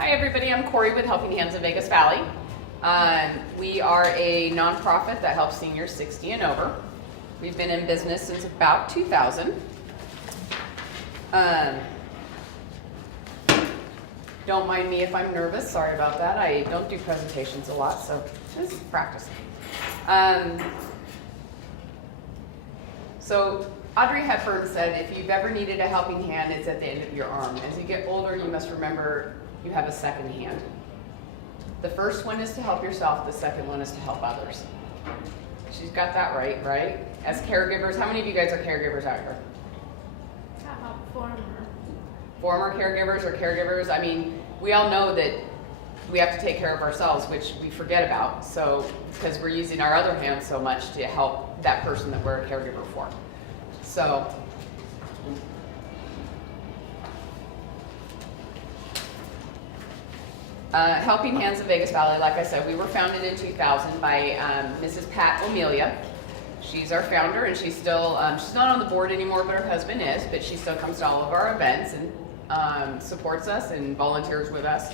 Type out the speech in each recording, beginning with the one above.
Hi everybody, I'm Corey with Helping Hands of Vegas Valley. We are a nonprofit that helps seniors 60 and over. We've been in business since about 2000. Don't mind me if I'm nervous, sorry about that. I don't do presentations a lot, so just practice. So Audrey Hepburn said, if you've ever needed a helping hand, it's at the end of your arm. As you get older, you must remember you have a second hand. The first one is to help yourself, the second one is to help others. She's got that right? As caregivers, how many of you guys are caregivers out here? Former caregivers or caregivers? I mean, we all know that we have to take care of ourselves, which we forget about. So, because we're using our other hand so much to help that person that we're a caregiver for. So, Helping Hands of Vegas Valley, like I said, we were founded in 2000 by Mrs. Pat O'Melia. She's our founder, and she's still, she's not on the board anymore, but her husband is, but she still comes to all of our events and supports us and volunteers with us.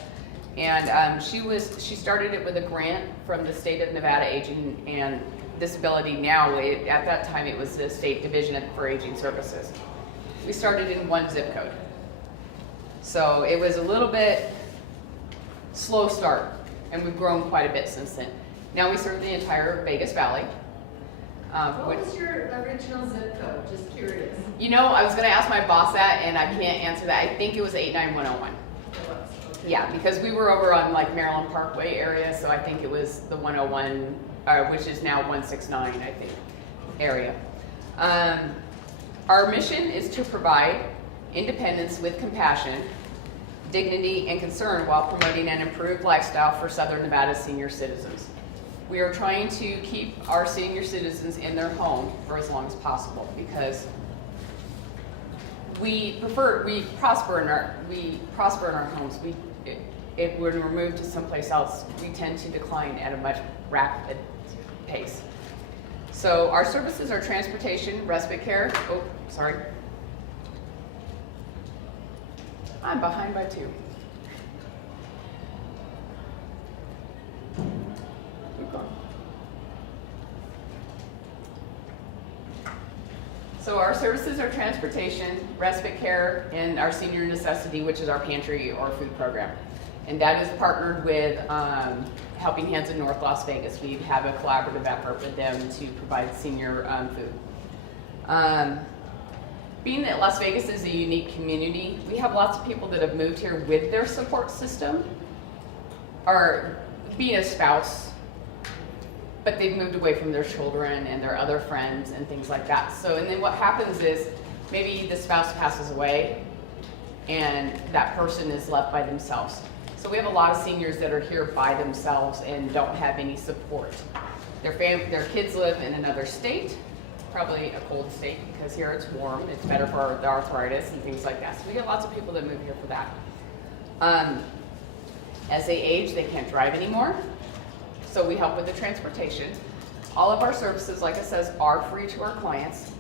And she started it with a grant from the state of Nevada Aging and Disability. Now, at that time, it was the State Division for Aging Services. We started in one zip code. So it was a little bit slow start, and we've grown quite a bit since then. Now we serve the entire Vegas Valley. What was your original zip code? Just curious. You know, I was going to ask my boss that, and I can't answer that. I think it was 89101. Okay. Yeah, because we were over on like Maryland Parkway area, so I think it was the 101, which is now 169, I think, area. Our mission is to provide independence with compassion, dignity, and concern while promoting an improved lifestyle for Southern Nevada senior citizens. We are trying to keep our senior citizens in their home for as long as possible because we prosper in our homes. If when we're moved to someplace else, we tend to decline at a much rapid pace. So our services are transportation, respite care. Oh, sorry. I'm behind by 2. Keep going. So our services are transportation, respite care, and our senior necessity, which is our pantry or food program. And that is partnered with Helping Hands in North Las Vegas. We have a collaborative effort with them to provide senior food. Being that Las Vegas is a unique community, we have lots of people that have moved here with their support system, or being a spouse, but they've moved away from their children and their other friends and things like that. So, and then what happens is maybe the spouse passes away and that person is left by themselves. So we have a lot of seniors that are here by themselves and don't have any support. Their kids live in another state, probably a cold state because here it's warm. It's better for the arthritis and things like that. So we get lots of people that move here for that. As they age, they can't drive anymore. So we help with the transportation. All of our services, like I said, are free to our clients.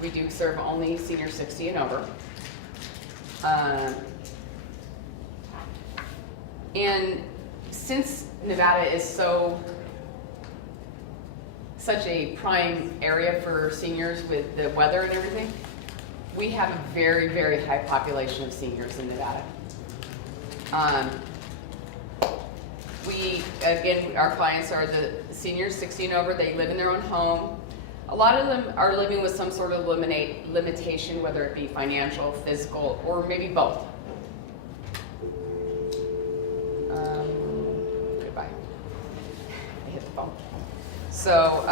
We do serve only senior 60 and over. And since Nevada is such a prime area for seniors with the weather and everything, we have a very, very high population of seniors in Nevada. Again, our clients are the seniors 60 and over. They live in their own home. A lot of them are living with some sort of limitation, whether it be financial, physical, or maybe both. Goodbye. I hit the phone. So,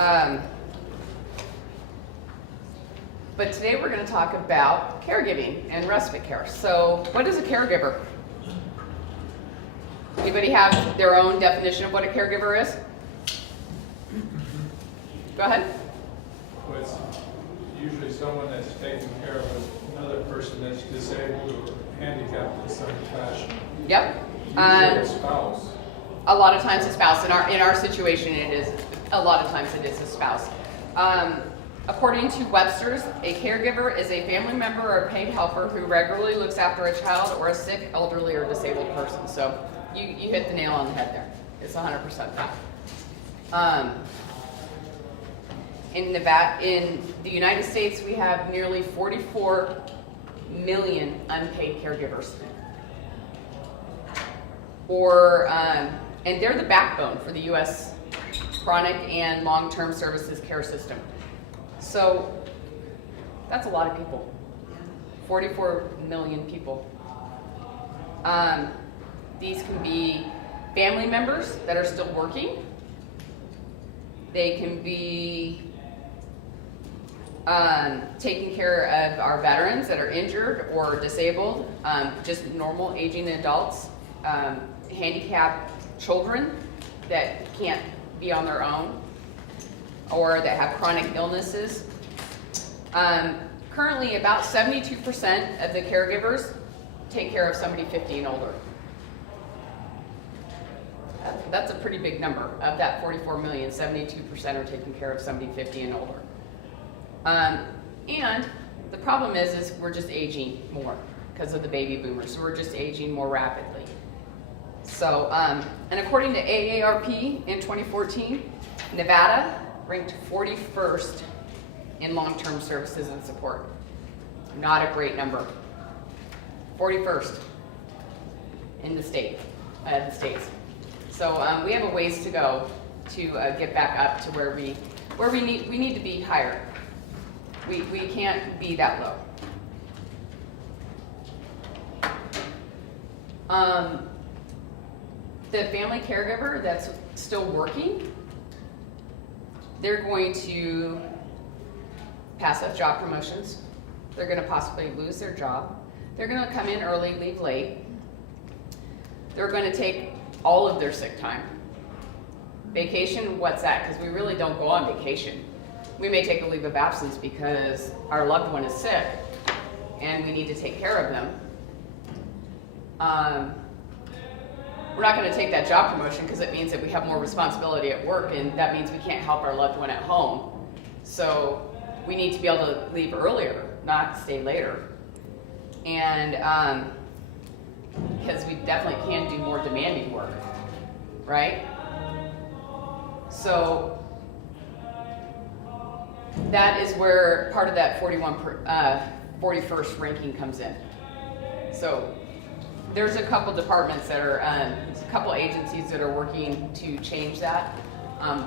but today we're going to talk about caregiving and respite care. So, what is a caregiver? Anybody have their own definition of what a caregiver is? Go ahead. Well, it's usually someone that's taking care of another person that's disabled or handicapped in some fashion. Yep. Usually a spouse. A lot of times a spouse. In our situation, it is a lot of times it is a spouse. According to Webster's, a caregiver is a family member or paid helper who regularly looks after a child or a sick, elderly, or disabled person. So you hit the nail on the head there. It's 100% fact. In the United States, we have nearly 44 million unpaid caregivers. And they're the backbone for the U.S. chronic and long-term services care system. So that's a lot of people. 44 million people. These can be family members that are still working. They can be taking care of our veterans that are injured or disabled, just normal aging adults, handicapped children that can't be on their own, or that have chronic illnesses. Currently, about 72% of the caregivers take care of somebody 50 and older. That's a pretty big number. Of that 44 million, 72% are taking care of somebody 50 and older. And the problem is we're just aging more because of the baby boomers. So we're just aging more rapidly. So, and according to AARP in 2014, Nevada ranked 41st in long-term services and support. Not a great number. 41st in the states. So we have a ways to go to get back up to where we need to be higher. We can't be that low. The family caregiver that's still working, they're going to pass up job promotions. They're going to possibly lose their job. They're going to come in early, leave late. They're going to take all of their sick time. Vacation, what's that? Because we really don't go on vacation. We may take a leave of absence because our loved one is sick and we need to take care of them. We're not going to take that job promotion because it means that we have more responsibility at work, and that means we can't help our loved one at home. So we need to be able to leave earlier, not stay later. And because we definitely can do more demanding work, right? So that is where part of that 41st ranking comes in. So there's a couple departments that are, a couple agencies that are working to change that.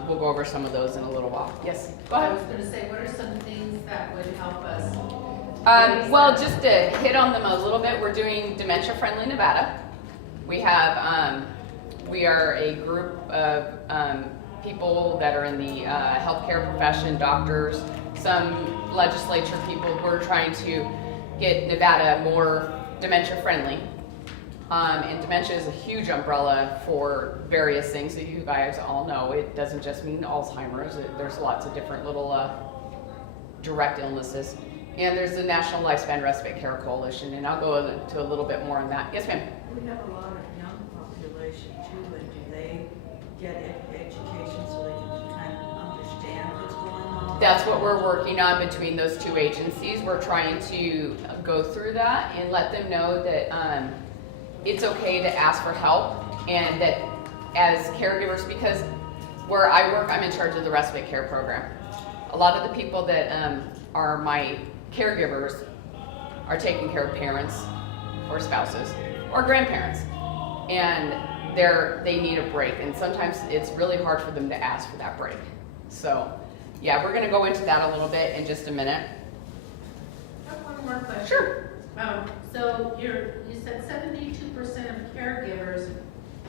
We'll go over some of those in a little while. Yes, go ahead. I was going to say, what are some things that would help us? Well, just to hit on them a little bit, we're doing Dementia Friendly Nevada. We have, we are a group of people that are in the healthcare profession, doctors, some legislature people who are trying to get Nevada more dementia friendly. And dementia is a huge umbrella for various things that you guys all know. It doesn't just mean Alzheimer's. There's lots of different little direct illnesses. And there's the National Lifespan Respite Care Coalition, and I'll go into a little bit more on that. Yes, ma'am? We have a lot of young population too, and do they get education so they can kind of understand what's going on? That's what we're working on between those two agencies. We're trying to go through that and let them know that it's okay to ask for help, and that as caregivers, because where I work, I'm in charge of the respite care program. A lot of the people that are my caregivers are taking care of parents or spouses or grandparents, and they need a break, and sometimes it's really hard for them to ask for that break. So yeah, we're going to go into that a little bit in just a minute. I have one more question. Sure. So you said 72% of caregivers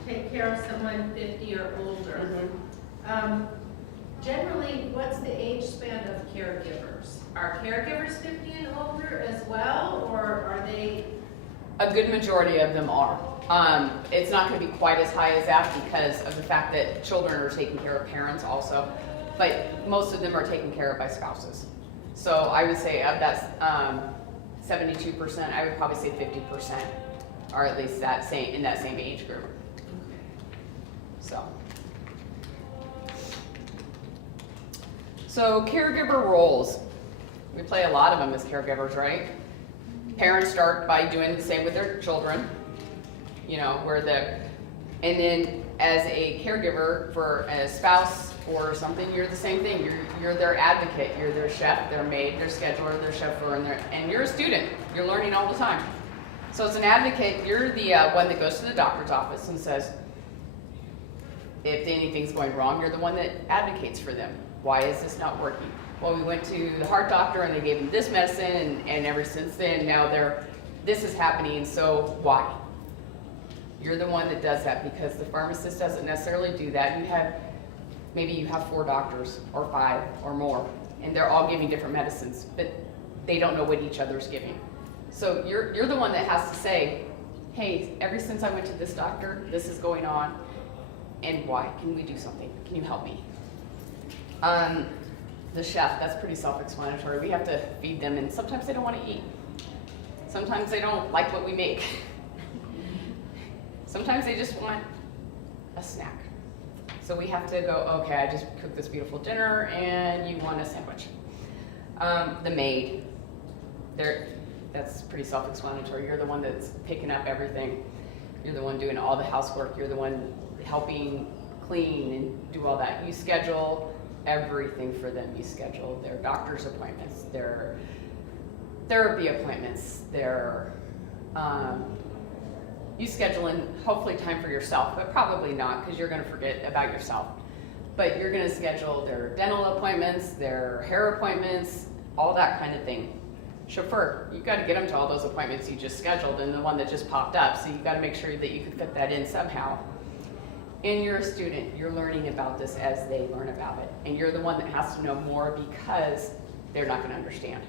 take care of someone 50 or older. Mm-hmm. Generally, what's the age span of caregivers? Are caregivers 50 and older as well, or are they? A good majority of them are. It's not going to be quite as high as that because of the fact that children are taking care of parents also, but most of them are taken care of by spouses. So I would say of that 72%, I would probably say 50% are at least in that same age group. So caregiver roles. We play a lot of them as caregivers, right? Parents start by doing the same with their children, you know, and then as a caregiver for a spouse or something, you're the same thing. You're their advocate, you're their chef, their maid, their scheduler, their chauffeur, and you're a student. You're learning all the time. So as an advocate, you're the one that goes to the doctor's office and says, if anything's going wrong, you're the one that advocates for them. Why is this not working? Well, we went to the heart doctor and they gave them this medicine, and ever since then, now this is happening, so why? You're the one that does that, because the pharmacist doesn't necessarily do that. Maybe you have 4 doctors or 5 or more, and they're all giving different medicines, but they don't know what each other's giving. So you're the one that has to say, hey, ever since I went to this doctor, this is going on, and why? Can we do something? Can you help me? The chef, that's pretty self-explanatory. We have to feed them, and sometimes they don't want to eat. Sometimes they don't like what we make. Sometimes they just want a snack. So we have to go, okay, I just cooked this beautiful dinner, and you want a sandwich. The maid, that's pretty self-explanatory. You're the one that's picking up everything. You're the one doing all the housework. You're the one helping clean and do all that. You schedule everything for them. You schedule their doctor's appointments, their therapy appointments, you schedule in hopefully time for yourself, but probably not, because you're going to forget about yourself. But you're going to schedule their dental appointments, their hair appointments, all that kind of thing. Chauffeur, you've got to get them to all those appointments you just scheduled and the one that just popped up, so you've got to make sure that you can fit that in somehow. And you're a student, you're learning about this as they learn about it. And you're the one that has to know more, because they're not going to understand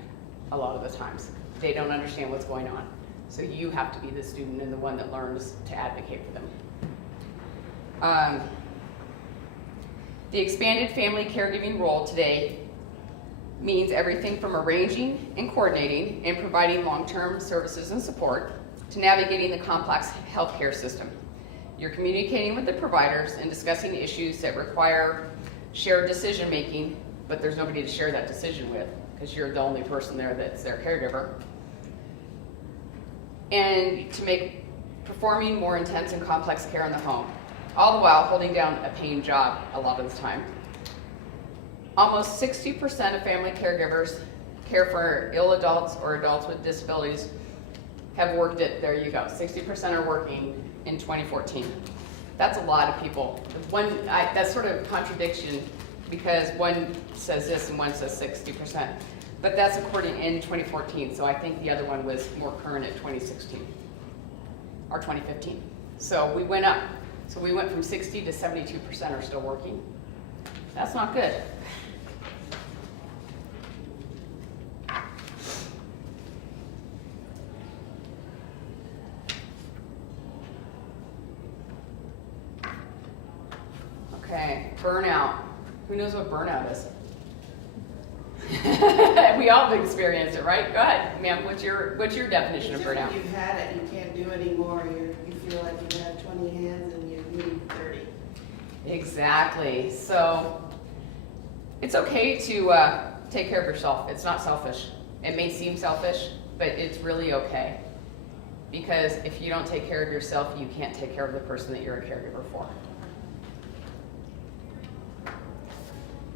a lot of the times. They don't understand what's going on. So you have to be the student and the one that learns to advocate for them. The expanded family caregiving role today means everything from arranging and coordinating and providing long-term services and support to navigating the complex healthcare system. You're communicating with the providers and discussing issues that require shared decision-making, but there's nobody to share that decision with, because you're the only person there that's their caregiver. And to make performing more intense and complex care in the home, all the while holding down a paying job a lot of the time. Almost 60% of family caregivers care for ill adults or adults with disabilities have worked it. There you go. 60% are working in 2014. That's a lot of people. That's sort of a contradiction, because one says this and one says 60%. But that's according in 2014, so I think the other one was more current at 2016 or 2015. So we went up. So we went from 60 to 72% are still working. That's not good. Okay, burnout. Who knows what burnout is? We all have experienced it, right? Go ahead, ma'am. What's your definition of burnout? You've had it, you can't do anymore. You feel like you have 20 hands and you need 30. Exactly. So it's okay to take care of yourself. It's not selfish. It may seem selfish, but it's really okay. Because if you don't take care of yourself, you can't take care of the person that you're a caregiver for.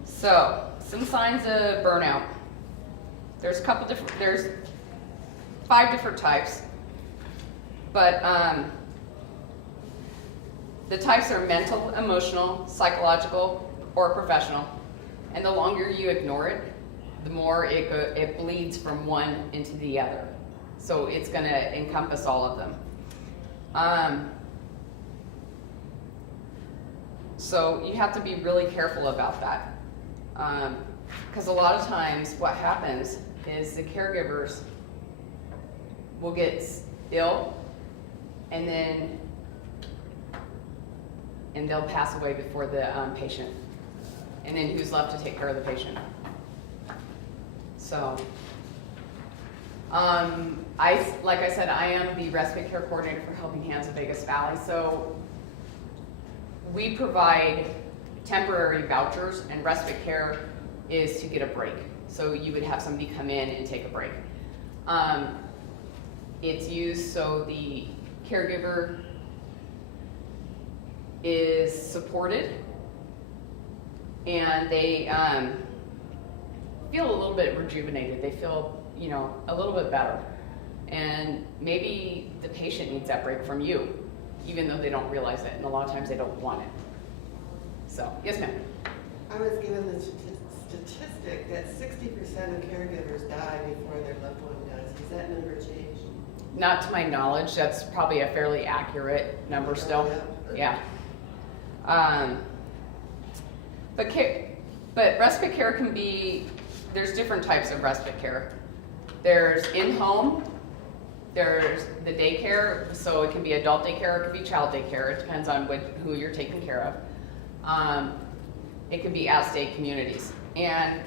So, some signs of burnout. There's 5 different types, but the types are mental, emotional, psychological, or professional. And the longer you ignore it, the more it bleeds from one into the other. So it's going to encompass all of them. So you have to be really careful about that. Because a lot of times what happens is the caregivers will get ill and they'll pass away before the patient. And then who's left to take care of the patient? So, like I said, I am the respite care coordinator for Helping Hands of Vegas Valley. So we provide temporary vouchers, and respite care is to get a break. So you would have somebody come in and take a break. It's used so the caregiver is supported and they feel a little bit rejuvenated. They feel, you know, a little bit better. And maybe the patient needs that break from you, even though they don't realize it. And a lot of times they don't want it. So, yes, ma'am. I was given the statistic that 60% of caregivers die before their loved one does. Has that number changed? Not to my knowledge. That's probably a fairly accurate number still. Yeah. But respite care can be, there's different types of respite care. There's in-home, there's the daycare, so it can be adult daycare, it can be child daycare, it depends on who you're taking care of. It can be out-of-state communities. And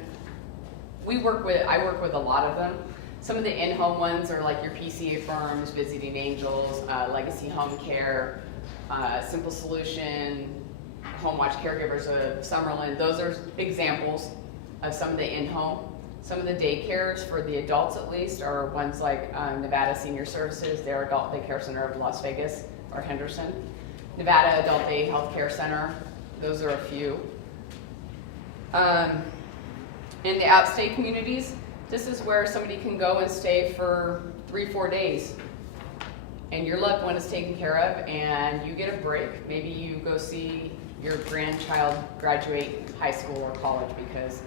I work with a lot of them. Some of the in-home ones are like your PCA firms, Visiting Angels, Legacy Home Care, Simple Solution, Home Watch Caregivers of Summerlin. Those are examples of some of the in-home. Some of the daycares, for the adults at least, are ones like Nevada Senior Services, their Adult Daycare Center of Las Vegas or Henderson. Nevada Adult Day Health Care Center, those are a few. In the out-state communities, this is where somebody can go and stay for 3-4 days. And your loved one is taken care of and you get a break. Maybe you go see your grandchild graduate high school or college because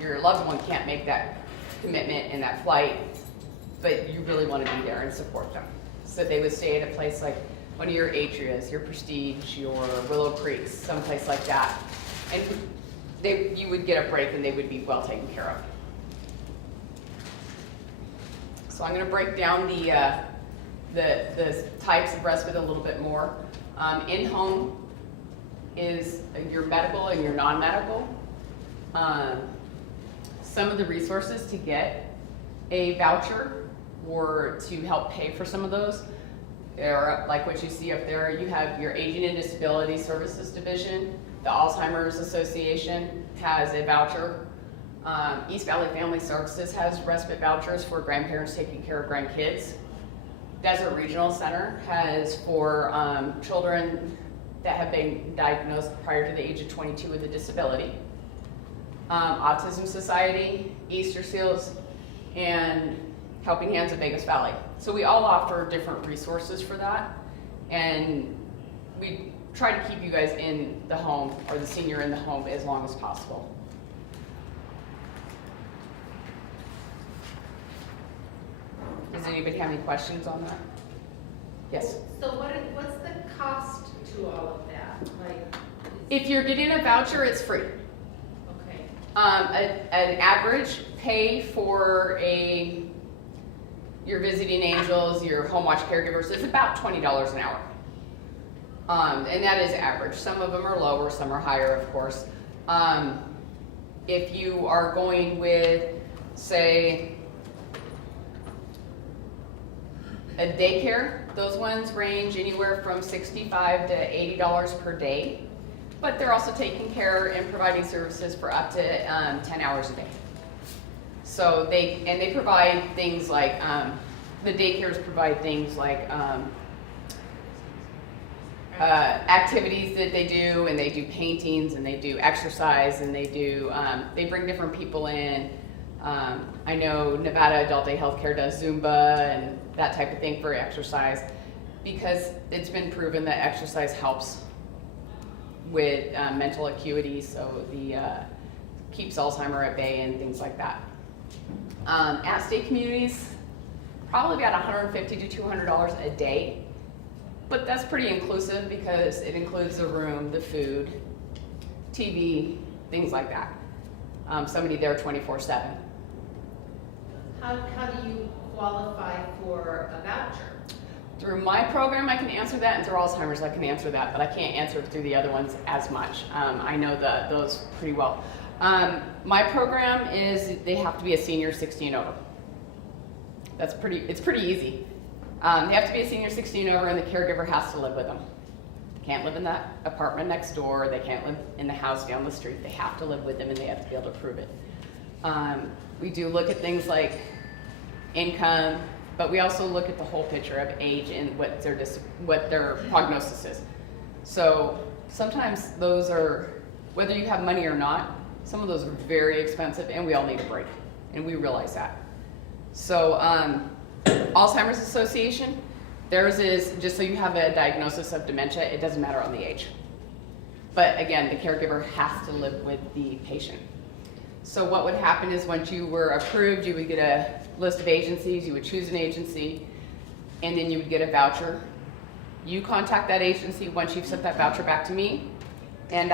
your loved one can't make that commitment and that flight, but you really want to be there and support them. So they would stay at a place like one of your Atrias, your Prestige, your Willow Creeks, someplace like that. And you would get a break and they would be well taken care of. So I'm going to break down the types of respite a little bit more. In-home is your medical and your non-medical. Some of the resources to get a voucher or to help pay for some of those are like what you see up there. You have your Aging and Disability Services Division. The Alzheimer's Association has a voucher. East Valley Family Services has respite vouchers for grandparents taking care of grandkids. Desert Regional Center has for children that have been diagnosed prior to the age of 22 with a disability. Autism Society, Easter Seals, and Helping Hands of Vegas Valley. So we all offer different resources for that, and we try to keep you guys in the home or the senior in the home as long as possible. Does anybody have any questions on that? Yes. So what's the cost to all of that? Like, If you're getting a voucher, it's free. okay, An average pay for your Visiting Angels, your Home Watch Caregivers is about $20 an hour. And that is average. Some of them are lower, some are higher, of course. If you are going with, say, a daycare, those ones range anywhere from $65 to $80 per day, but they're also taking care and providing services for up to 10 hours a day. So they provide things like, the daycares provide things like activities that they do, and they do paintings, and they do exercise, and they bring different people in. I know Nevada Adult Day Healthcare does Zumba and that type of thing for exercise, because it's been proven that exercise helps with mental acuity, so keeps Alzheimer at bay and things like that. At-state communities, probably about $150 to $200 a day, but that's pretty inclusive because it includes the room, the food, TV, things like that. Somebody there 24/7. how do you qualify for a voucher? Through my program, I can answer that, and through Alzheimer's, I can answer that, but I can't answer it through the other ones as much. I know those pretty well. My program is they have to be a senior 16 over. It's pretty easy. They have to be a senior 16 over, and the caregiver has to live with them. The can't live in that apartment next door, they can't live in the house down the street, they have to live with them and they have to be able to prove it. We do look at things like income, but we also look at the whole picture of age and what their prognosis is. So sometimes those are, whether you have money or not, some of those are very expensive and we all need a break, and we realize that. So Alzheimer's Association, theirs is just so you have a diagnosis of dementia, it doesn't matter on the age. But again, the caregiver has to live with the patient. So what would happen is once you were approved, you would get a list of agencies, you would choose an agency, and then you would get a voucher. You contact that agency once you've sent that voucher back to me, and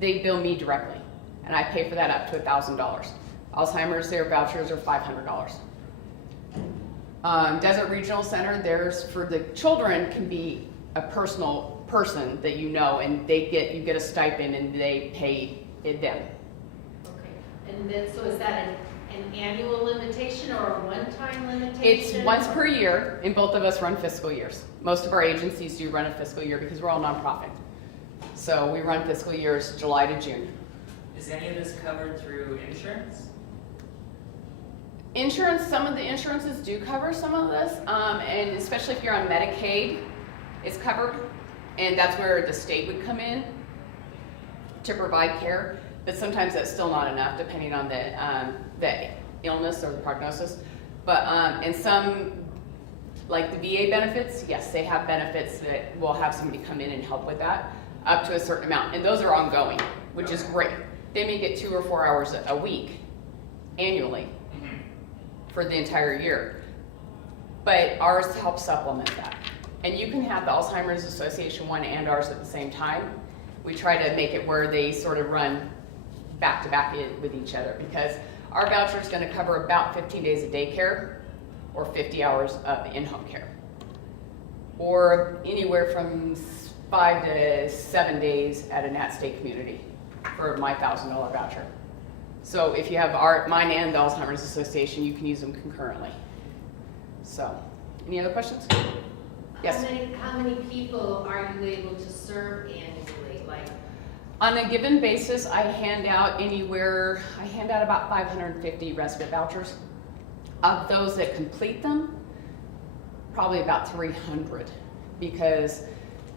they bill me directly, and I pay for that up to $1,000. Alzheimer's, their vouchers are $500. Desert Regional Center, theirs for the children can be a personal person that you know, and you get a stipend and they pay it them. Okay, and then, so is that an annual limitation or a one-time limitation? It's once per year, and both of us run fiscal years. Most of our agencies do run a fiscal year because we're all nonprofit. So we run fiscal years July to June. Is any of this covered through insurance? Insurance, some of the insurances do cover some of this, and especially if you're on Medicaid, it's covered, and that's where the state would come in to provide care, but sometimes that's still not enough depending on the illness or the prognosis. But, and some, like the VA benefits, yes, they have benefits that will have somebody come in and help with that up to a certain amount, and those are ongoing, which is great. They may get 2 or 4 hours a week annually for the entire year, but ours helps supplement that. And you can have the Alzheimer's Association one and ours at the same time. We try to make it where they sort of run back to back with each other, because our voucher is going to cover about 15 days of daycare or 50 hours of in-home care, or anywhere from 5 to 7 days at a Nat State community for my $1,000 voucher. So if you have mine and the Alzheimer's Association, you can use them concurrently. So, any other questions? Yes? How many people are you able to serve annually? Like, On a given basis, I hand out about 550 respite vouchers. Of those that complete them, probably about 300, because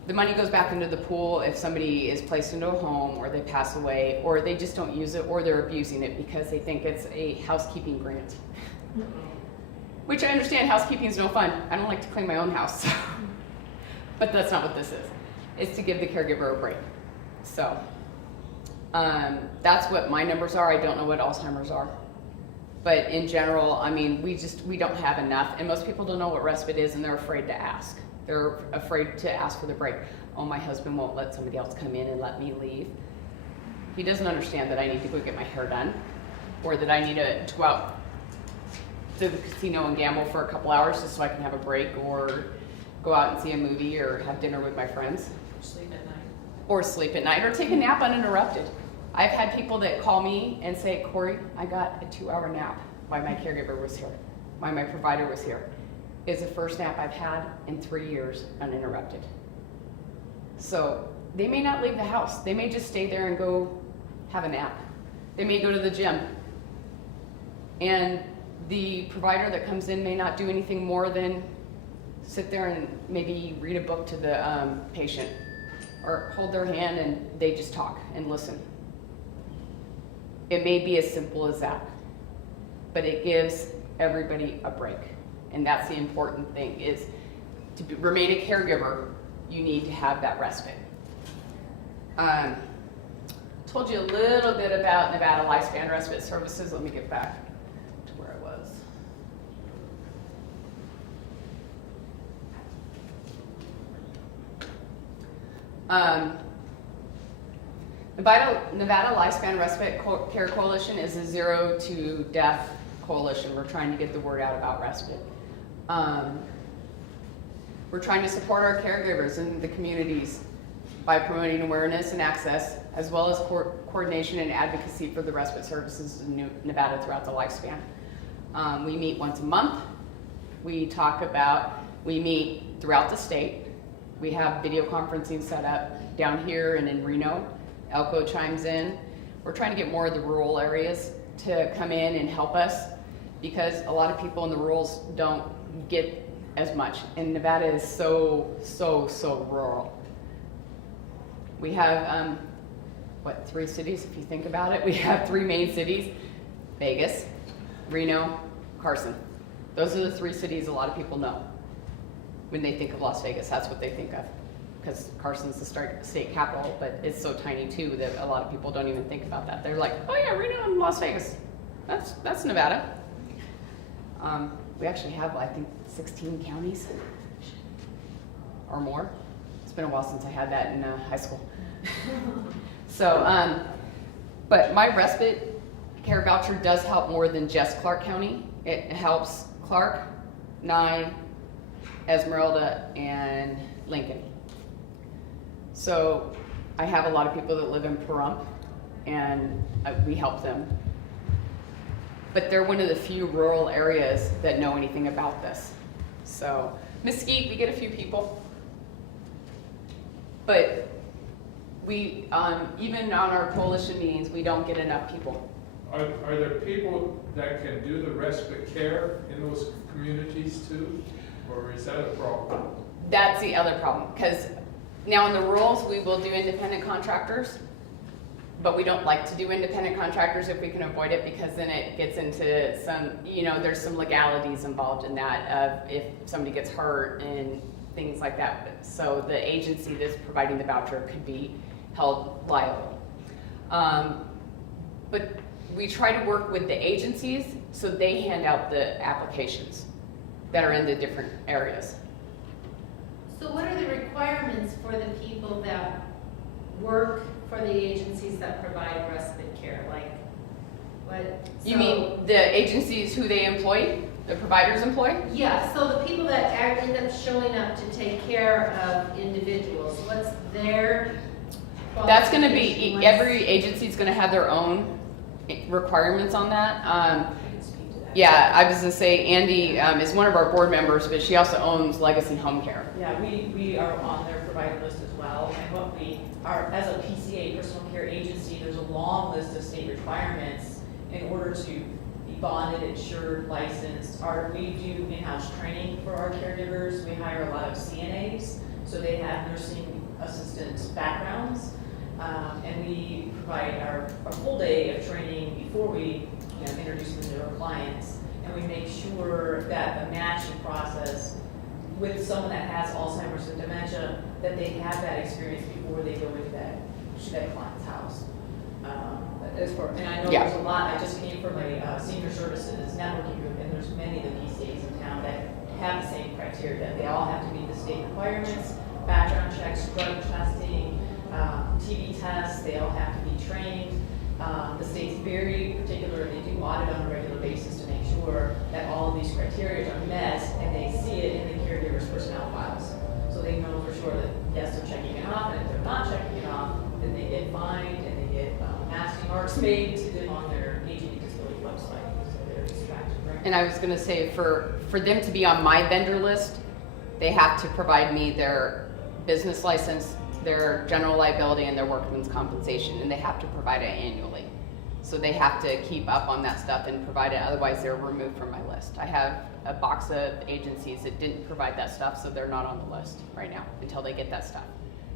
the money goes back into the pool if somebody is placed into a home or they pass away or they just don't use it or they're abusing it because they think it's a housekeeping grant. Which I understand, housekeeping is no fun. I don't like to clean my own house. But that's not what this is. It's to give the caregiver a break. So that's what my numbers are. I don't know what Alzheimer's are. But in general, I mean, we don't have enough, and most people don't know what respite is and they're afraid to ask. They're afraid to ask for the break. Oh, my husband won't let somebody else come in and let me leave. He doesn't understand that I need to go get my hair done, or that I need to go out to the casino and gamble for a couple hours just so I can have a break, or go out and see a movie, or have dinner with my friends. Sleep at night. Or sleep at night, or take a nap uninterrupted. I've had people that call me and say, Corey, I got a 2-hour nap while my caregiver was here, while my provider was here. It's the first nap I've had in 3 years uninterrupted. So they may not leave the house. They may just stay there and go have a nap. They may go to the gym. And the provider that comes in may not do anything more than sit there and maybe read a book to the patient, or hold their hand and they just talk and listen. It may be as simple as that, but it gives everybody a break. And that's the important thing, is to remain a caregiver, you need to have that respite. Told you a little bit about Nevada Lifespan Respite Services. Let me get back to where I was. Nevada Lifespan Respite Care Coalition is a zero to death coalition. We're trying to get the word out about respite. We're trying to support our caregivers in the communities by promoting awareness and access, as well as coordination and advocacy for the respite services in Nevada throughout the lifespan. We meet once a month. We meet throughout the state. We have video conferencing set up down here and in Reno. Elko chimes in. We're trying to get more of the rural areas to come in and help us because a lot of people in the rurals don't get as much. And Nevada is so rural. We have, 3 cities if you think about it? We have 3 main cities, Vegas, Reno, Carson. Those are the 3 cities a lot of people know. When they think of Las Vegas, that's what they think of. Because Carson's the state capital, but it's so tiny too that a lot of people don't even think about that. They're like, oh yeah, Reno and Las Vegas. That's Nevada. We actually have, I think, 16 counties or more. It's been a while since I had that in high school. So, but my respite care voucher does help more than just Clark County. It helps Clark, Nye, Esmeralda, and Lincoln. So I have a lot of people that live in Pahrump, and we help them. But they're one of the few rural areas that know anything about this. So Mesquite, we get a few people. But we, even on our coalition meetings, we don't get enough people. Are there people that can do the respite care in those communities too? Or is that a problem? That's the other problem, because now in the rurals, we will do independent contractors, but we don't like to do independent contractors if we can avoid it, because then it gets into some, there's some legalities involved in that of if somebody gets hurt and things like that. So the agency that's providing the voucher could be held liable. But we try to work with the agencies so they hand out the applications that are in the different areas. So what are the requirements for the people that work for the agencies that provide respite care? Like, what? You mean the agencies who they employ, the providers employ? Yeah, so the people that end up showing up to take care of individuals, what's their That's going to be, qualification? every agency's going to have their own requirements on that. I can speak to that. Yeah, I was going to say Andy is one of our board members, but she also owns Legacy Home Care. Yeah, we are on their provider list as well, and what we are, as a PCA, personal care agency, there's a long list of state requirements in order to be bonded, insured, licensed. We do in-house training for our caregivers. We hire a lot of CNAs, so they have nursing assistant backgrounds, and we provide our full day of training before we introduce them to our clients, and we make sure that the matching process with someone that has Alzheimer's and dementia, that they have that experience before they go into that client's house. And I know there's a lot. I just came from a senior services networking group, and there's many of the PCAs in town that have the same criteria. They all have to meet the state requirements, background checks, drug testing, TB tests. They all have to be trained. The state's very particular. They do audit on a regular basis to make sure that all of these criteria are met, and they see it in the caregiver's personnel files. So they know for sure that, yes, they're checking it off, and if they're not checking it off, then they get fined, and they get nasty marks made to them on their aging and disability website. So they're distracted, right? And I was going to say, for them to be on my vendor list, they have to provide me their business license, their general liability, and their workman's compensation, and they have to provide it annually. So they have to keep up on that stuff and provide it, otherwise they're removed from my list. I have a box of agencies that didn't provide that stuff, so they're not on the list right now until they get that stuff.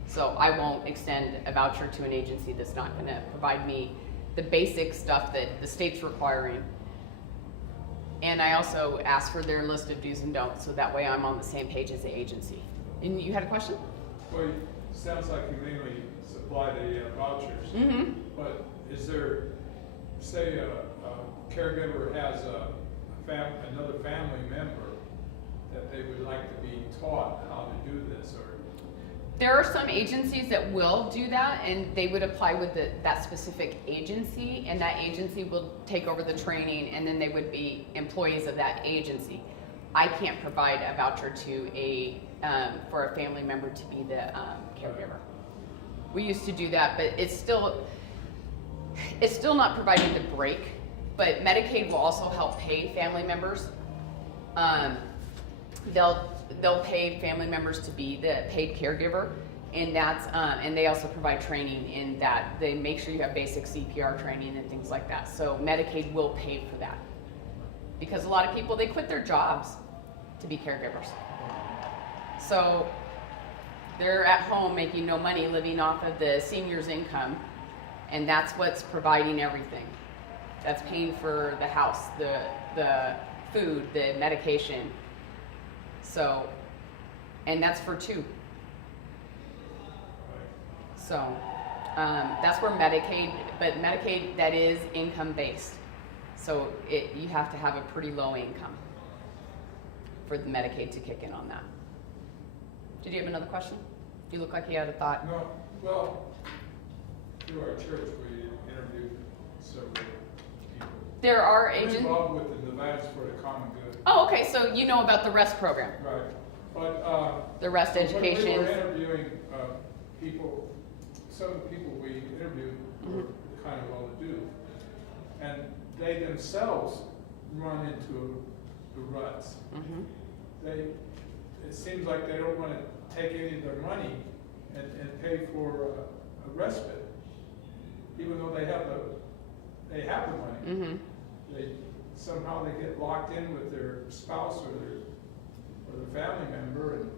So I won't extend a voucher to an agency that's not going to provide me the basic stuff that the state's requiring. And I also ask for their list of do's and don'ts, so that way I'm on the same page as the agency. And you had a question? Well, it sounds like you mainly supply the vouchers. Mm-hmm. But is there, say, a caregiver has another family member that they would like to be taught how to do this, or? There are some agencies that will do that, and they would apply with that specific agency, and that agency will take over the training, and then they would be employees of that agency. I can't provide a voucher to for a family member to be the caregiver. We used to do that, but it's still not providing the break. But Medicaid will also help pay family members. they'll pay family members to be the paid caregiver, and that's and they also provide training in that. They make sure you have basic CPR training and things like that. So Medicaid will pay for that, because a lot of people, they quit their jobs to be caregivers. So they're at home making no money, living off of the senior's income, and that's what's providing everything. That's paying for the house, the food, the medication. So, and that's for two. So, that's where Medicaid, but Medicaid, that is income based. So you have to have a pretty low income for the Medicaid to kick in on that. Did you have another question? You look like you had a thought. No, well, through our church, we interviewed several people. There are I'm agents. involved with the Nevada's for the Common Good. Oh, okay, so you know about the REST program. Right, but, The REST when we education. were interviewing, people, some of the people we interviewed were kind of well-to-do, and they themselves run into the ruts. Mhm. It seems like they don't want to take any of their money and pay for a respite, even though they have the money. Mhm. Somehow they get locked in with their spouse or their family member and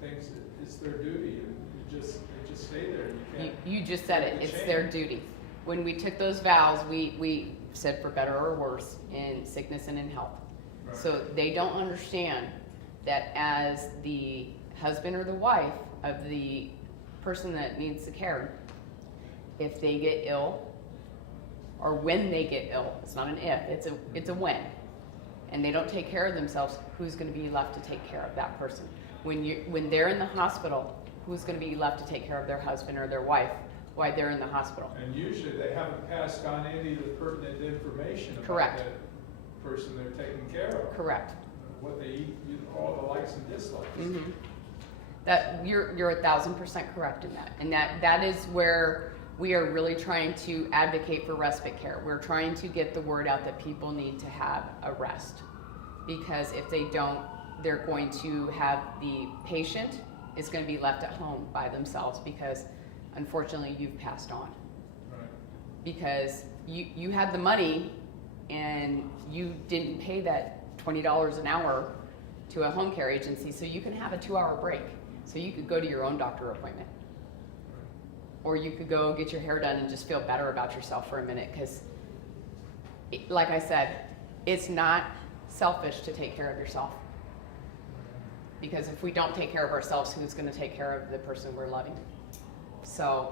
thinks it's their duty, and they just stay there. You can't. You just said it. break the It's chain. their duty. When we took those vows, we said for better or worse, in sickness and in health. Right. So they don't understand that as the husband or the wife of the person that needs the care, if they get ill, or when they get ill, it's not an if, it's a when, and they don't take care of themselves, who's going to be left to take care of that person? When they're in the hospital, who's going to be left to take care of their husband or their wife while they're in the hospital? And usually they haven't passed on any of the pertinent information about Correct. that person they're taking care of. Correct. What they eat, all the likes and dislikes. Mm-hmm. That you're 1,000% correct in that, and that is where we are really trying to advocate for respite care. We're trying to get the word out that people need to have a rest, because if they don't, they're going to have the patient is going to be left at home by themselves, because unfortunately you've passed on. Right. Because you had the money and you didn't pay that $20 an hour to a home care agency, so you can have a 2-hour break. So you could go to your own doctor appointment. Or you could go get your hair done and just feel better about yourself for a minute, because like I said, it's not selfish to take care of yourself. Because if we don't take care of ourselves, who's going to take care of the person we're loving? So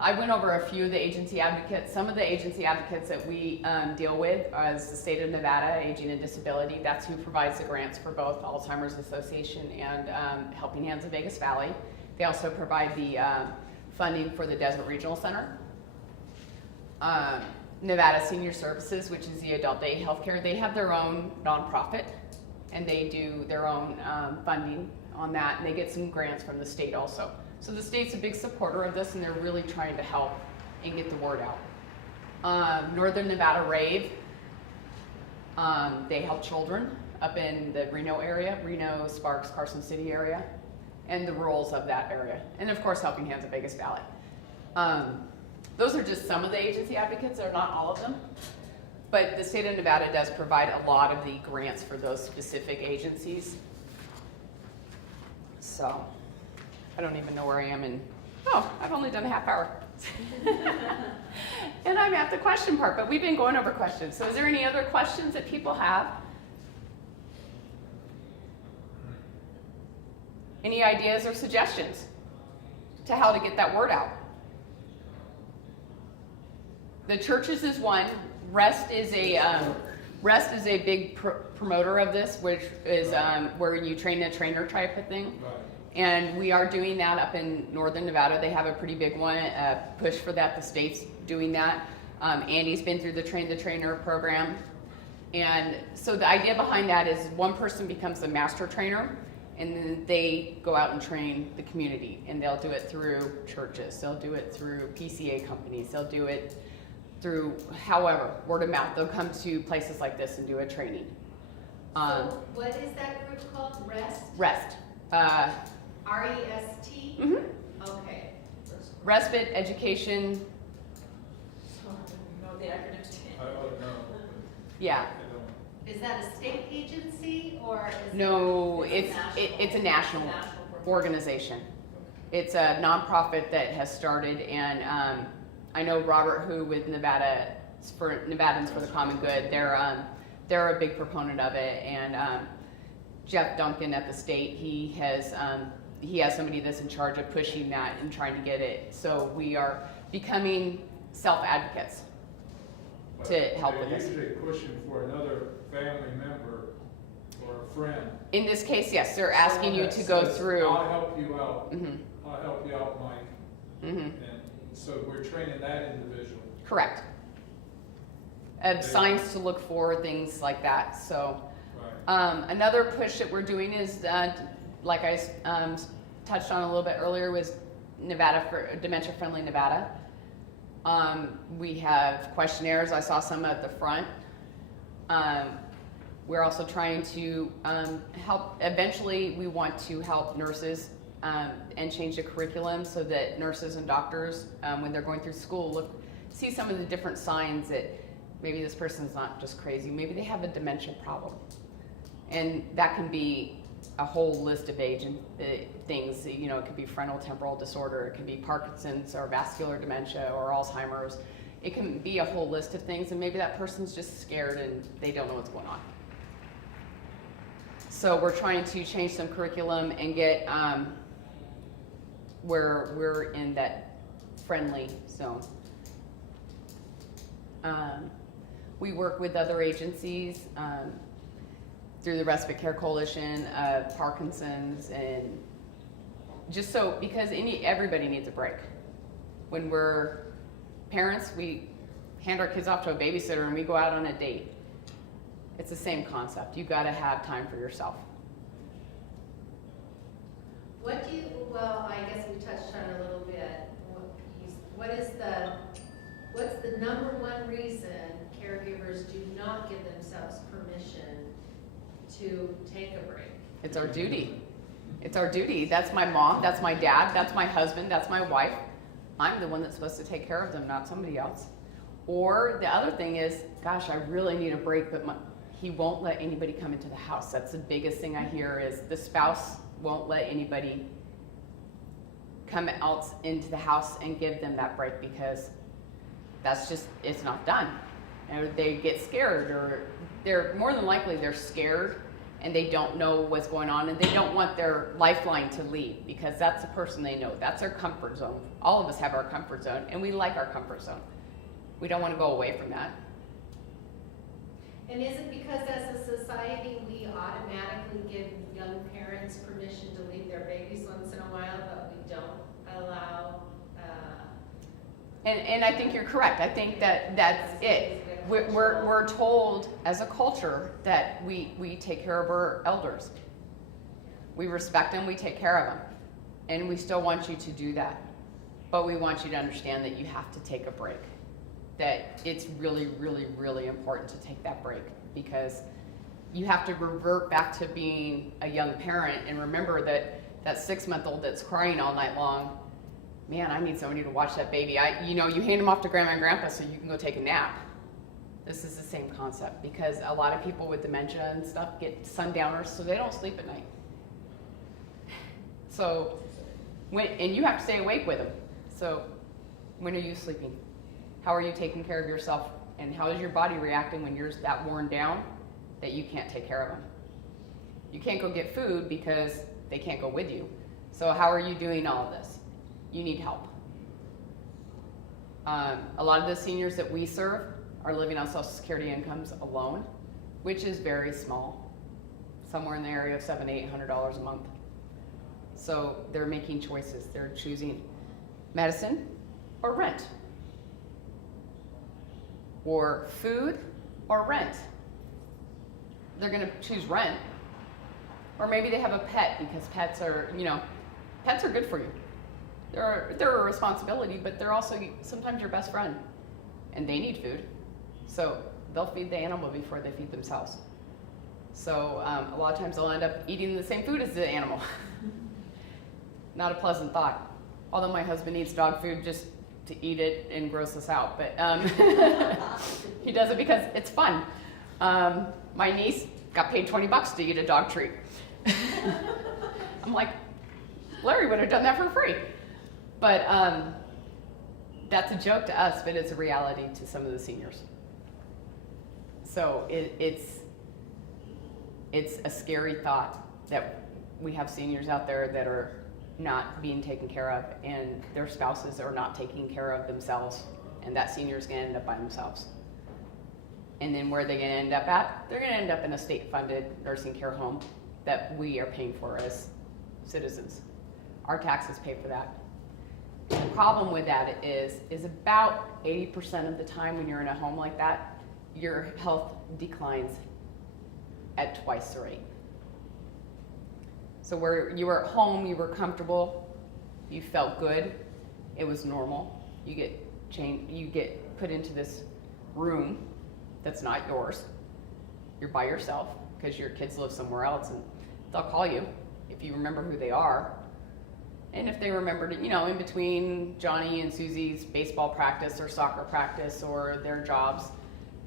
I went over a few of the agency advocates. Some of the agency advocates that we deal with as the state of Nevada Aging and Disability. That's who provides the grants for both Alzheimer's Association and Helping Hands of Vegas Valley. They also provide the funding for the Desert Regional Center. Nevada Senior Services, which is the adult day healthcare, they have their own nonprofit, and they do their own funding on that, and they get some grants from the state also. So the state's a big supporter of this, and they're really trying to help and get the word out. Northern Nevada Rave, they help children up in the Reno area, Reno, Sparks, Carson City area, and the rurals of that area. And of course, Helping Hands of Vegas Valley. Those are just some of the agency advocates, they're not all of them. But the state of Nevada does provide a lot of the grants for those specific agencies. So, I don't even know where I am I've only done a half hour. And I'm at the question part, but we've been going over questions. So is there any other questions that people have? Any ideas or suggestions to how to get that word out? The churches is one. Rest is a big promoter of this, which is where you train a trainer type of thing. Right. And we are doing that up in Northern Nevada. They have a pretty big one, push for that. The state's doing that. Andy's been through the Train the Trainer program. And so the idea behind that is one person becomes the master trainer, and then they go out and train the community. And they'll do it through churches. They'll do it through PCA companies. They'll do it through, however, word of mouth. They'll come to places like this and do a training. So what is that group called? Rest? Rest. R-E-S-T? Mhm. Okay. Respite, education, So, you know what the acronym stand. I don't know. yeah. I don't. Is that a state agency or is No, It's it's a a national organization. It's a nonprofit that has started, and I know Robert Hu with Nevadans for the Common Good. They're a big proponent of it, and Jeff Duncan at the state, he has somebody that's in charge of pushing that and trying to get it. So we are becoming self-advocates to help with this. They're usually pushing for another family member or a friend. In this case, yes, they're asking you to go through. I'll help you out. Mhm, I'll help you out, Mike. mhm. And so we're training that individual. Correct. Signs to look for, things like that. So Right. another push that we're doing is, like I touched on a little bit earlier, was Nevada for Dementia Friendly Nevada. We have questionnaires. I saw some at the front. We're also trying to help. Eventually, we want to help nurses and change the curriculum so that nurses and doctors, when they're going through school, see some of the different signs that maybe this person's not just crazy. Maybe they have a dementia problem, and that can be a whole list of age and things. You know, it could be frontotemporal disorder, it can be Parkinson's or vascular dementia or Alzheimer's. It can be a whole list of things, and maybe that person's just scared and they don't know what's going on. So we're trying to change some curriculum and get where we're in that friendly zone. We work with other agencies through the Respite Care Coalition, Parkinson's, and just so, because everybody needs a break. When we're parents, we hand our kids off to a babysitter and we go out on a date. It's the same concept. You gotta have time for yourself. well, I guess we touched on it a little bit. What's the number one reason caregivers do not give themselves permission to take a break? It's our duty. It's our duty. That's my mom, that's my dad, that's my husband, that's my wife. I'm the one that's supposed to take care of them, not somebody else. Or the other thing is, gosh, I really need a break, but he won't let anybody come into the house. That's the biggest thing I hear, is the spouse won't let anybody come else into the house and give them that break, because that's just, it's not done. Or they get scared, or they're more than likely they're scared and they don't know what's going on, and they don't want their lifeline to leave, because that's the person they know. That's their comfort zone. All of us have our comfort zone, and we like our comfort zone. We don't want to go away from that. And is it because as a society, we automatically give young parents permission to leave their babies once in a while, but we don't allow, And I think you're correct. I think that's it. We're told as a culture that we take care of our elders. We respect them, we take care of them. And we still want you to do that. But we want you to understand that you have to take a break. That it's really, really, really important to take that break, because you have to revert back to being a young parent and remember that 6-month-old that's crying all night long, man, I need somebody to watch that baby. You hand them off to grandma and grandpa so you can go take a nap. This is the same concept, because a lot of people with dementia and stuff get sundowners, so they don't sleep at night. So, and you have to stay awake with them. So, when are you sleeping? How are you taking care of yourself? And how is your body reacting when you're that worn down that you can't take care of them? You can't go get food because they can't go with you. So how are you doing all of this? You need help. A lot of the seniors that we serve are living on Social Security incomes alone, which is very small, somewhere in the area of $700, $800 a month. So they're making choices. They're choosing medicine or rent, or food or rent. They're gonna choose rent. Or maybe they have a pet, because pets are good for you. They're a responsibility, but they're also sometimes your best friend, and they need food. So they'll feed the animal before they feed themselves. So a lot of times they'll end up eating the same food as the animal. Not a pleasant thought. Although my husband eats dog food just to eat it and gross us out, but he does it because it's fun. My niece got paid $20 to eat a dog treat. I'm like, Larry would have done that for free. But that's a joke to us, but it's a reality to some of the seniors. So it's a scary thought that we have seniors out there that are not being taken care of, and their spouses are not taking care of themselves, and that senior's gonna end up by themselves. And then where are they gonna end up at? They're gonna end up in a state-funded nursing care home that we are paying for as citizens. Our taxes pay for that. The problem with that is about 80% of the time when you're in a home like that, your health declines at twice the rate. So where you were at home, you were comfortable, you felt good, it was normal. You get put into this room that's not yours. You're by yourself because your kids live somewhere else, and they'll call you if you remember who they are. And if they remembered, in between Johnny and Susie's baseball practice or soccer practice or their jobs,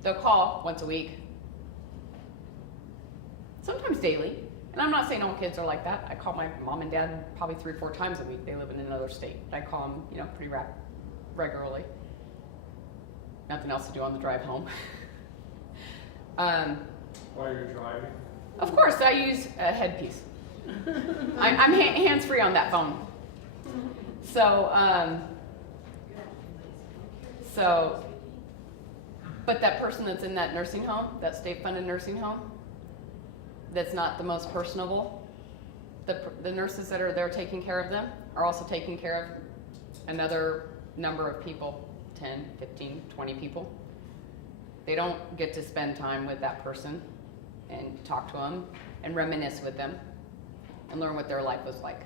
they'll call once a week. Sometimes daily. And I'm not saying all kids are like that. I call my mom and dad probably 3 or 4 times a week. They live in another state. I call them, pretty regularly. Nothing else to do on the drive home. While you're driving? Of course, I use a headpiece. I'm hands-free on that phone. But that person that's in that nursing home, that state-funded nursing home, that's not the most personable, the nurses that are there taking care of them are also taking care of another number of people, 10, 15, 20 people. They don't get to spend time with that person and talk to them and reminisce with them and learn what their life was like.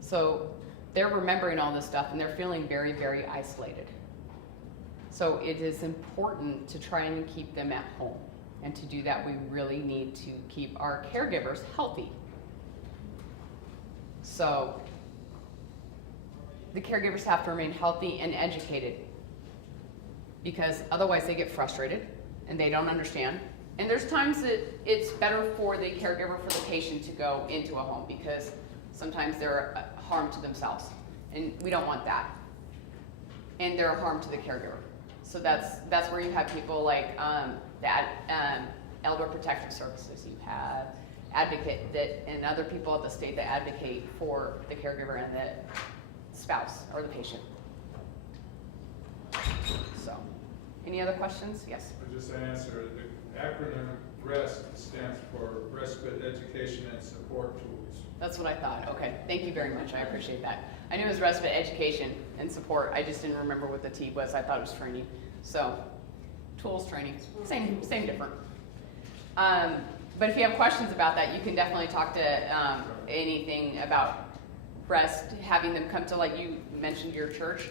So they're remembering all this stuff and they're feeling very, very isolated. So it is important to try and keep them at home. And to do that, we really need to keep our caregivers healthy. So the caregivers have to remain healthy and educated, because otherwise they get frustrated and they don't understand. And there's times that it's better for the caregiver, for the patient to go into a home, because sometimes they're a harm to themselves, and we don't want that. And they're a harm to the caregiver. So that's where you have people like Elder Protective Services. You have advocate and other people at the state that advocate for the caregiver and the spouse or the patient. So, any other questions? Yes. I'll just answer. The acronym REST stands for Respite Education and Support Tools. That's what I thought. Okay, thank you very much. I appreciate that. I knew it was respite, education, and support. I just didn't remember what the T was. I thought it was training. So, tools, training, same different. But if you have questions about that, you can definitely talk to anything about REST, having them come to, like you mentioned, your church.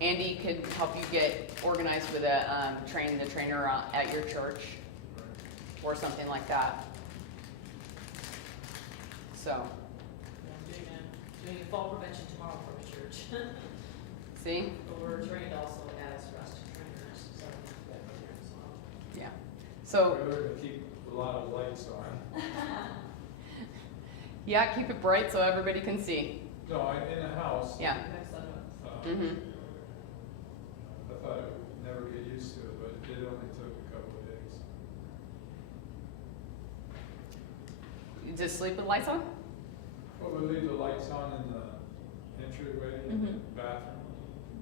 Andy could help you get organized with a trainer at your church or something like that. So. I'm doing fall prevention tomorrow for the church. See? But we're trained also as REST trainers, so that there as well. Yeah. So. We're going to keep a lot of lights on. Yeah, keep it bright so everybody can see. No, in the house. Yeah. Mm-hmm. I thought I would never get used to it, but it only took a couple of days. You just sleep with lights on? Well, we leave the lights on in the entryway, in the bathroom,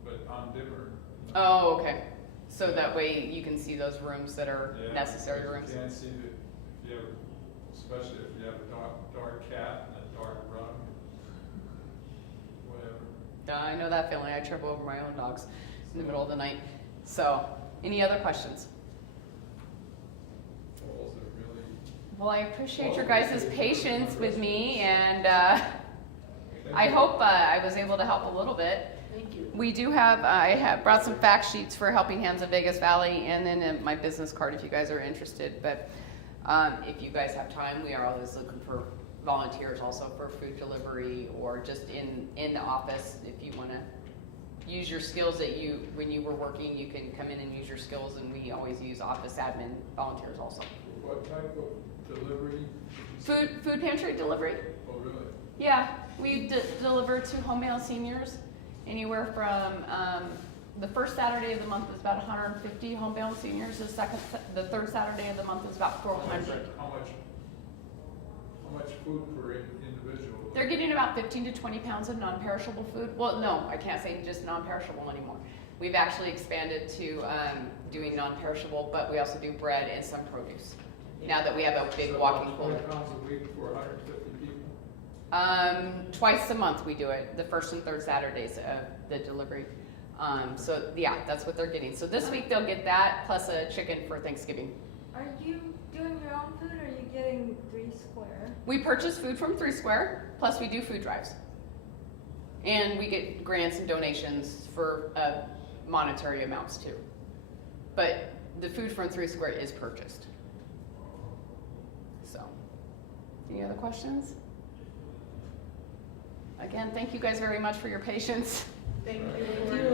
but on dimmer. Oh, okay. So that way you can see those rooms that are Yeah, necessary because rooms. You can't see if you have, especially if you have a dark cat and a dark rug, whatever. Yeah, I know that feeling. I trip over my own dogs in the middle of the night. So, any other questions? Poles are really. Well, I appreciate your guys' patience with me, and I hope I was able to help a little bit. Thank you. We do have, I have brought some fact sheets for Helping Hands of Vegas Valley, and then my business card if you guys are interested. But If you guys have time, we are always looking for volunteers also for food delivery or just in the office. If you want to use your skills that when you were working, you can come in and use your skills, and we always use office admin volunteers also. What type of delivery? Food pantry delivery. Oh, really? Yeah, we deliver to homebound seniors anywhere from the first Saturday of the month is about 150 homebound seniors. The third Saturday of the month is about 400. How much food per individual? They're getting about 15 to 20 pounds of non-perishable food. Well, no, I can't say just non-perishable anymore. We've actually expanded to doing non-perishable, but we also do bread and some produce. Now that we have a big walking cooler. 20 pounds a week for 150 people? Twice a month we do it, the first and third Saturdays of the delivery. So yeah, that's what they're getting. So this week they'll get that plus a chicken for Thanksgiving. Are you doing your own food or are you getting 3 Square? We purchase food from 3 Square, plus we do food drives. And we get grants and donations for monetary amounts too. But the food from 3 Square is purchased. So, any other questions? Again, thank you guys very much for your patience. Thank you.